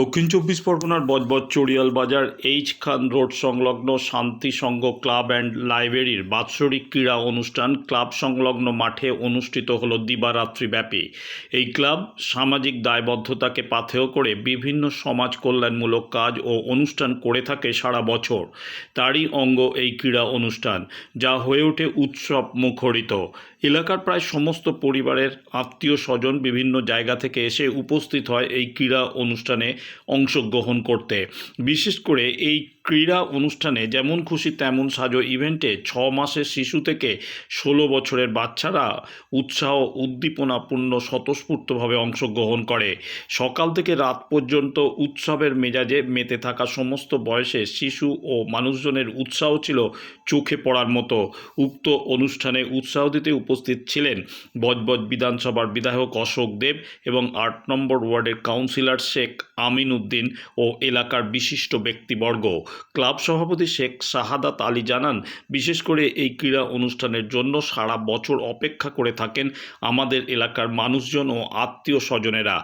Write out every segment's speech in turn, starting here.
দক্ষিণ চব্বিশ পরগনার বজবজ চড়িয়াল বাজার, এইচ খান রোড সংলগ্ন শান্তি সংঘ ক্লাব অ্যান্ড লাইব্রেরির বাৎসরিক ক্রীড়া অনুষ্ঠান ক্লাব সংলগ্ন মাঠে অনুষ্ঠিত হলো দিবারাত্রি ব্যাপী। এই ক্লাব সামাজিক দায়বদ্ধতাকে পাথেয় করে বিভিন্ন সমাজ কল্যাণমূলক কাজ ও অনুষ্ঠান করে থাকে সারা বছর। তারই অঙ্গ এই ক্রীড়া অনুষ্ঠান, যা হয়ে ওঠে উৎসব মুখরিত। এলাকার প্রায় সমস্ত পরিবারের আত্মীয় স্বজন বিভিন্ন জায়গা থেকে এসে উপস্থিত হয় এই ক্রীড়া অনুষ্ঠানে অংশগ্রহণ করতে। বিশেষ করে এই ক্রীড়া অনুষ্ঠানে যেমন খুশি তেমন সাজো ইভেন্টে ছ মাসের শিশু থেকে ষোলো বছরের বাচ্চারা উৎসাহ, উদ্দীপনাপূর্ণ, স্বতঃস্ফূর্তভাবে অংশগ্রহণ করে। সকাল থেকে রাত পর্যন্ত উৎসবের মেজাজে মেতে থাকা সমস্ত বয়সে শিশু ও মানুষজনের উৎসাহ ছিল চোখে পড়ার মতো। উক্ত অনুষ্ঠানে উৎসাহ দিতে উপস্থিত ছিলেন বজবজ বিধানসভার বিধায়ক অশোক দেব এবং আট নম্বর ওয়ার্ডের কাউন্সিলর শেখ আমিন উদ্দিন ও এলাকার বিশিষ্ট ব্যক্তিবর্গ। ক্লাব সভাপতি শেখ শাহাদাত আলী জানান, বিশেষ করে এই ক্রীড়া অনুষ্ঠানের জন্য সারা বছর অপেক্ষা করে থাকেন আমাদের এলাকার মানুষজন ও আত্মীয় স্বজনেরা।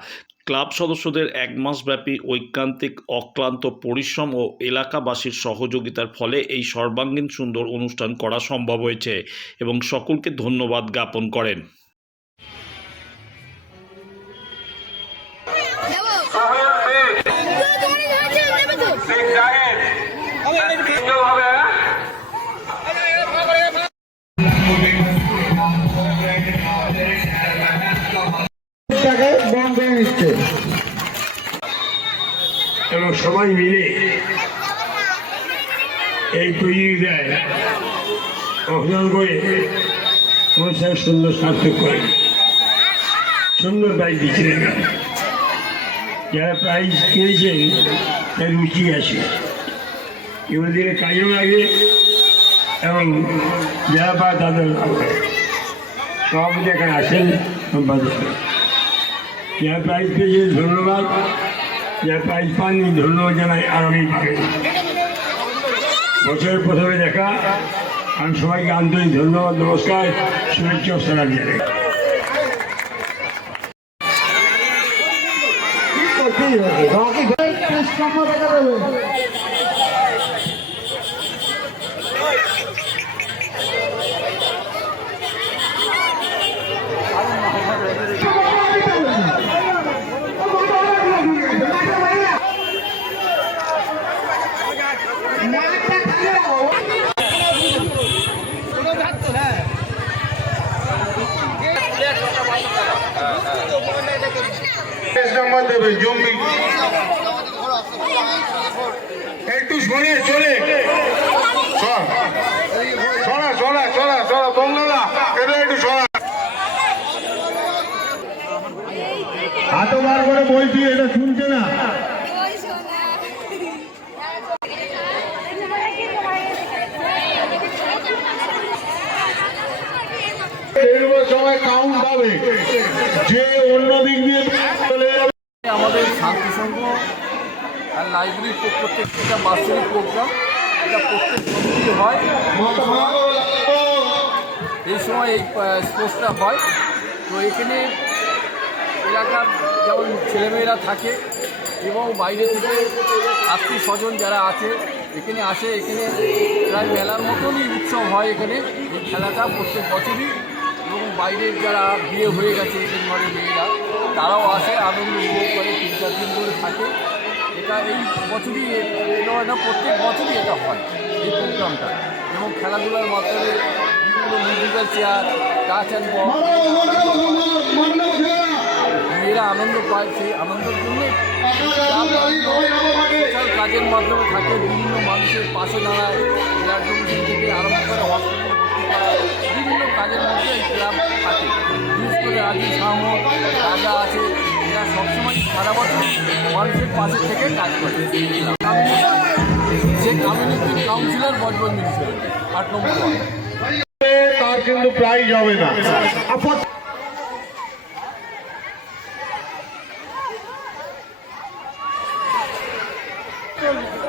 ক্লাব সদস্যদের এক মাসব্যাপী ঐকান্তিক অক্লান্ত পরিশ্রম ও এলাকাবাসীর সহযোগিতার ফলে এই সর্বাঙ্গীন সুন্দর অনুষ্ঠান করা সম্ভব হয়েছে এবং সকলকে ধন্যবাদ জ্ঞাপন করেন। যাব নিচ্ছে। এবং সবাই মিলে এই প্রতিযোগিতায় করে সুন্দর সার্থক করে। সুন্দর প্রাইজ দিচ্ছিলেন যারা প্রাইজ কিনেছেন তার রুচি আছে। দিনে কাজেও লাগে এবং যারা পায় তাদের সভাপতি এখানে আসেন, সম্পাদক। যারা প্রাইজ পেয়েছে ধন্যবাদ যারা প্রাইজ পাননি ধন্যবাদ জানাই আগামী পাবে বছরের প্রথমে দেখা, আমি সবাইকে আন্তরিক ধন্যবাদ, নমস্কার, শুভেচ্ছা সালাম জানাই। তেইশ নম্বর জম্বি। একটু শুনে চলে সর। সরা সরা সরা বঙ্গলা। এটা একটু সরা। হাত বার করে বলছি, এটা শুনছে না। কাউন্ট যে অন্য দিক দিয়ে চলে যাবে। আমাদের শান্তি সংঘ লাইব্রেরির প্রোগ্রাম, এটা প্রত্যেক হয়। এই সময় এই স্পোর্টসটা হয়। তো এখানে এলাকার যেমন ছেলেমেয়েরা থাকে এবং বাইরে থেকে আত্মীয় স্বজন যারা আছে, এখানে আসে, এখানে প্রায় মেলার মতনই উৎসব হয় এখানে। এই খেলাটা প্রত্যেক বছরই বাইরের যারা বিয়ে হয়ে গেছে ঘরের মেয়েরা, তারাও আসে, আনন্দ উপভোগ করে, তিন চার দিন ধরে থাকে। এটা এই বছরই এটা এটা প্রত্যেক বছরই এটা হয়, এই প্রোগ্রামটা। এবং খেলাধুলার মাধ্যমে বিভিন্ন মিউজিক্যাল চেয়ার টাচ অ্যান্ড মেয়েরা আনন্দ পায়, সেই আনন্দের জন্য কাজের মাধ্যমে থাকে, বিভিন্ন মানুষের পাশে দাঁড়ায় থেকে আরম্ভ করে হসপিটালে বিভিন্ন কাজের মধ্যে এই ক্লাব থাকে। বিশেষ করে রাজীব শাহ রাজা আছে এরা সবসময় সারা বছর মানুষের পাশে থেকে কাজ করে। সে কমিউনিটি কাউন্সিলর বজবন মিউনিসিপ্যালিটি আট নম্বর তার কিন্তু প্রাইজ হবে না।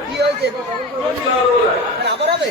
কি হয়েছে? আবার হবে?